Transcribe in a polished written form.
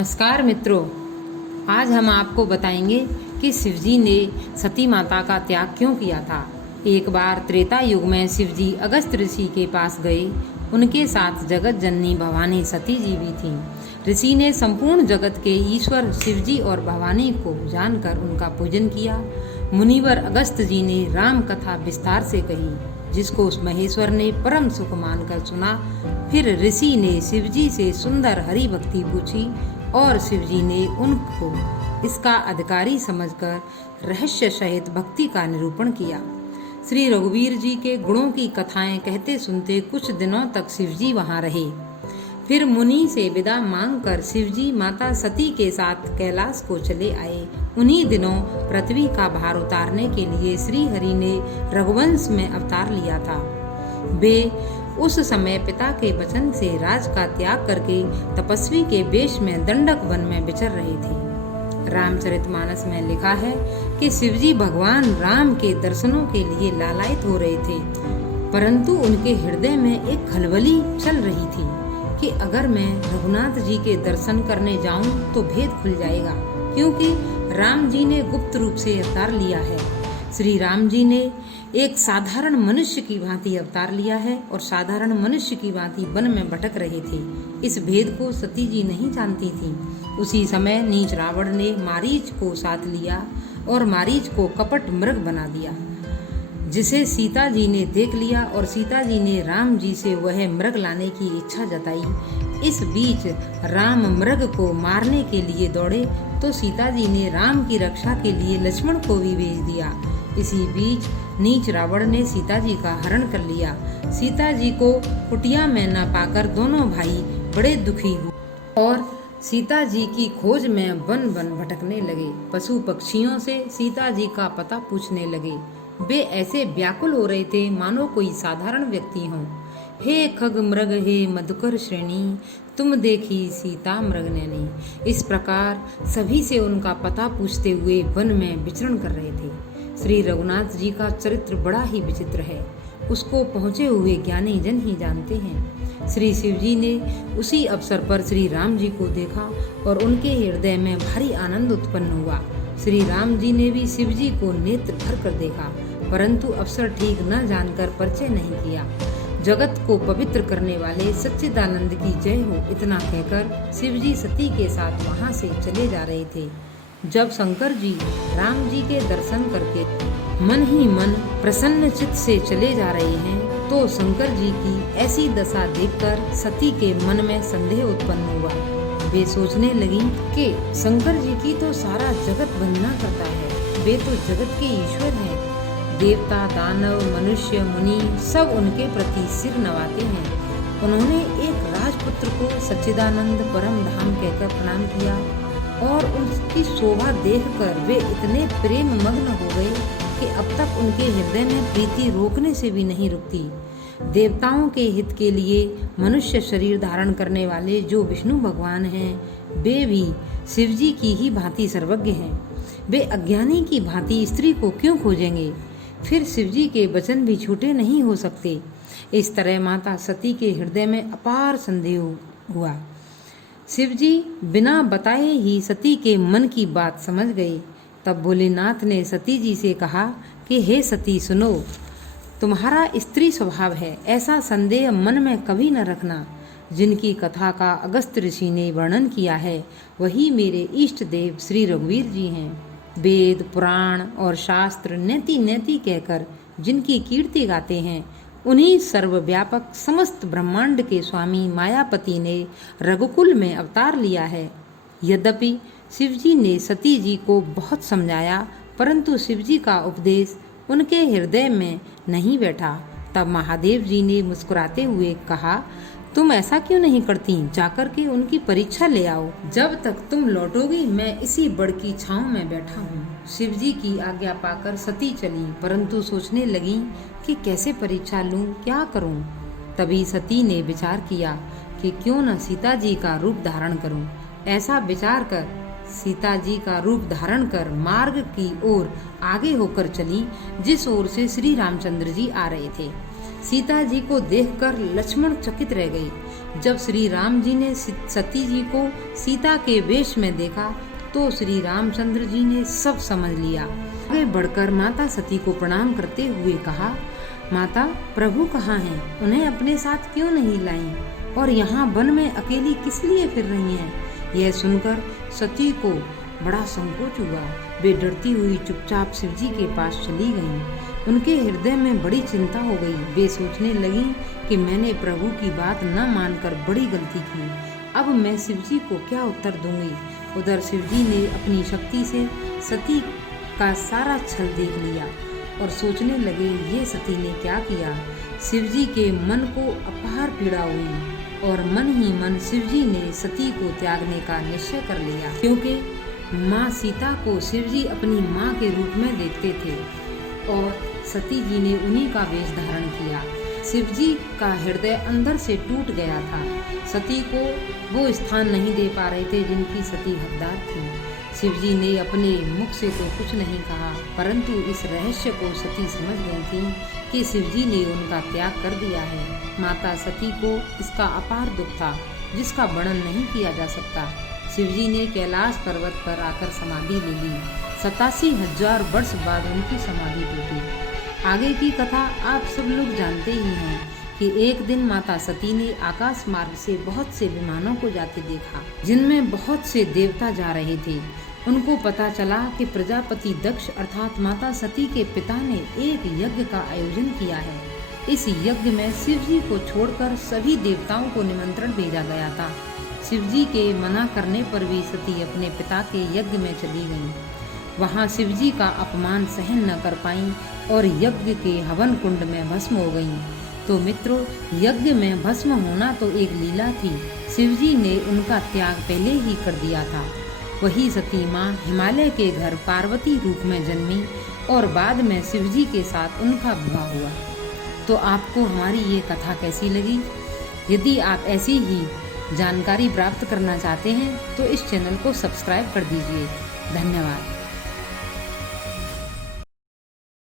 नमस्कार मित्रों, आज हम आपको बताएंगे कि शिवजी ने सती माता का त्याग क्यों किया था। एक बार त्रेता युग में शिवजी अगस्त ऋषि के पास गए। उनके साथ जगत जननी भवानी सती जी भी थीं। ऋषि ने संपूर्ण जगत के ईश्वर शिवजी और भवानी को जानकर उनका पूजन किया। मुनिवर अगस्त जी ने राम कथा विस्तार से कही, जिसको उस महेश्वर ने परम सुख मानकर सुना। फिर ऋषि ने शिवजी से सुंदर हरि भक्ति पूछी और शिवजी ने उनको इसका अधिकारी समझकर रहस्य सहित भक्ति का निरूपण किया। श्री रघुवीर जी के गुणों की कथाएं कहते सुनते कुछ दिनों तक शिवजी वहां रहे। फिर मुनि से विदा मांगकर शिवजी माता सती के साथ कैलाश को चले आए। उन्हीं दिनों पृथ्वी का भार उतारने के लिए श्री हरि ने रघुवंश में अवतार लिया था। वे उस समय पिता के वचन से राज का त्याग करके तपस्वी के वेश में दंडक वन में विचर रहे थे। रामचरितमानस में लिखा है कि शिवजी भगवान राम के दर्शनों के लिए लालायित हो रहे थे, परंतु उनके हृदय में एक खलबली चल रही थी कि अगर मैं रघुनाथ जी के दर्शन करने जाऊं तो भेद खुल जाएगा, क्योंकि राम जी ने गुप्त रूप से अवतार लिया है। श्री राम जी ने एक साधारण मनुष्य की भांति अवतार लिया है और साधारण मनुष्य की भांति वन में भटक रहे थे। इस भेद को सती जी नहीं जानती थी। उसी समय नीच रावण ने मारीच को साथ लिया और मारीच को कपट मृग बना दिया, जिसे सीता जी ने देख लिया और सीता जी ने राम जी से वह मृग लाने की इच्छा जताई। इस बीच राम मृग को मारने के लिए दौड़े तो सीता जी ने राम की रक्षा के लिए लक्ष्मण को भी भेज दिया। इसी बीच नीच रावण ने सीता जी का हरण कर लिया। सीता जी को कुटिया में न पाकर दोनों भाई बड़े दुखी हुए और सीता जी की खोज में वन वन भटकने लगे। पशु पक्षियों से सीता जी का पता पूछने लगे। वे ऐसे व्याकुल हो रहे थे मानो कोई साधारण व्यक्ति हो। हे खग मृग हे मधुकर श्रेणी, तुम देखी सीता मृग नैनी। इस प्रकार सभी से उनका पता पूछते हुए वन में विचरण कर रहे थे। श्री रघुनाथ जी का चरित्र बड़ा ही विचित्र है। उसको पहुँचे हुए ज्ञानी जन ही जानते हैं। श्री शिवजी ने उसी अवसर पर श्री राम जी को देखा और उनके हृदय में भारी आनंद उत्पन्न हुआ। श्री राम जी ने भी शिवजी को नेत्र भर कर देखा, परंतु अवसर ठीक न जानकर परिचय नहीं किया। जगत को पवित्र करने वाले सच्चिदानंद की जय हो, इतना कहकर शिवजी सती के साथ वहां से चले जा रहे थे। जब शंकर जी राम जी के दर्शन करके मन ही मन प्रसन्न चित्त से चले जा रहे हैं, तो शंकर जी की ऐसी दशा देखकर सती के मन में संदेह उत्पन्न हुआ। वे सोचने लगी कि शंकर जी की तो सारा जगत वंदना करता है, वे तो जगत के ईश्वर हैं। देवता दानव मनुष्य मुनि सब उनके प्रति सिर नवाते हैं। उन्होंने एक राजपुत्र को सच्चिदानंद परम धाम कहकर प्रणाम किया और उसकी शोभा देखकर वे इतने प्रेम मग्न हो गए कि अब तक उनके हृदय में प्रीति रोकने से भी नहीं रुकती। देवताओं के हित के लिए मनुष्य शरीर धारण करने वाले जो विष्णु भगवान हैं, वे भी शिवजी की ही भांति सर्वज्ञ हैं। वे अज्ञानी की भांति स्त्री को क्यों खोजेंगे? फिर शिवजी के वचन भी झूठे नहीं हो सकते। इस तरह माता सती के हृदय में अपार संदेह हुआ। शिवजी बिना बताए ही सती के मन की बात समझ गए। तब भोलेनाथ ने सती जी से कहा कि हे सती सुनो, तुम्हारा स्त्री स्वभाव है, ऐसा संदेह मन में कभी न रखना। जिनकी कथा का अगस्त ऋषि ने वर्णन किया है, वही मेरे इष्ट देव श्री रघुवीर जी हैं। वेद पुराण और शास्त्र नेति नेति कहकर जिनकी कीर्ति गाते हैं, उन्हीं सर्वव्यापक समस्त ब्रह्मांड के स्वामी मायापति ने रघुकुल में अवतार लिया है। यद्यपि शिवजी ने सती जी को बहुत समझाया, परंतु शिवजी का उपदेश उनके हृदय में नहीं बैठा। तब महादेव जी ने मुस्कुराते हुए कहा, तुम ऐसा क्यों नहीं करती? जाकर के उनकी परीक्षा ले आओ। जब तक तुम लौटोगी मैं इसी बड़ की छांव में बैठा हूँ। शिवजी की आज्ञा पाकर सती चली, परंतु सोचने लगी कि कैसे परीक्षा लूं, क्या करूं। तभी सती ने विचार किया कि क्यों न सीता जी का रूप धारण करूं। ऐसा विचार कर सीता जी का रूप धारण कर मार्ग की ओर आगे होकर चली, जिस ओर से श्री रामचंद्र जी आ रहे थे। सीता जी को देखकर लक्ष्मण चकित रह गए जब श्री राम जी ने सती जी को सीता के वेश में देखा तो श्री रामचंद्र जी ने सब समझ लिया। आगे बढ़कर माता सती को प्रणाम करते हुए कहा, माता, प्रभु कहाँ हैं? उन्हें अपने साथ क्यों नहीं लाई और यहाँ वन में अकेली किस लिए फिर रही हैं? यह सुनकर सती को बड़ा संकोच हुआ। वे डरती हुई चुपचाप शिवजी के पास चली गईं। उनके हृदय में बड़ी चिंता हो गई। वे सोचने लगी कि मैंने प्रभु की बात न मानकर बड़ी गलती की। अब मैं शिवजी को क्या उत्तर दूंगी? उधर शिवजी ने अपनी शक्ति से सती का सारा छल देख लिया और सोचने लगे, ये सती ने क्या किया? शिवजी के मन को अपार पीड़ा हुई और मन ही मन शिवजी ने सती को त्यागने का निश्चय कर लिया, क्योंकि माँ सीता को शिवजी अपनी माँ के रूप में देखते थे और सती जी ने उन्हीं का वेश धारण किया। शिवजी का हृदय अंदर से टूट गया था। सती को वो स्थान नहीं दे पा रहे थे जिनकी सती हकदार थी। शिवजी ने अपने मुख से तो कुछ नहीं कहा, परंतु इस रहस्य को सती समझ गई थी कि शिवजी ने उनका त्याग कर दिया है। माता सती को इसका अपार दुख था, जिसका वर्णन नहीं किया जा सकता। शिवजी ने कैलाश पर्वत पर आकर समाधि ले ली। 87,000 वर्ष बाद उनकी समाधि टूटी। आगे की कथा आप सब लोग जानते ही हैं कि एक दिन माता सती ने आकाश मार्ग से बहुत से विमानों को जाते देखा, जिनमें बहुत से देवता जा रहे थे। उनको पता चला कि प्रजापति दक्ष अर्थात माता सती के पिता ने एक यज्ञ का आयोजन किया है। इस यज्ञ में शिवजी को छोड़कर सभी देवताओं को निमंत्रण भेजा गया था। शिवजी के मना करने पर भी सती अपने पिता के यज्ञ में चली गईं। वहां शिवजी का अपमान सहन न कर पाईं और यज्ञ के हवन कुंड में भस्म हो गईं। तो मित्रों, यज्ञ में भस्म होना तो एक लीला थी। शिवजी ने उनका त्याग पहले ही कर दिया था। वही सती माँ हिमालय के घर पार्वती रूप में जन्मी और बाद में शिवजी के साथ उनका विवाह हुआ। तो आपको हमारी ये कथा कैसी लगी? यदि आप ऐसी ही जानकारी प्राप्त करना चाहते हैं तो इस चैनल को सब्सक्राइब कर दीजिए। धन्यवाद।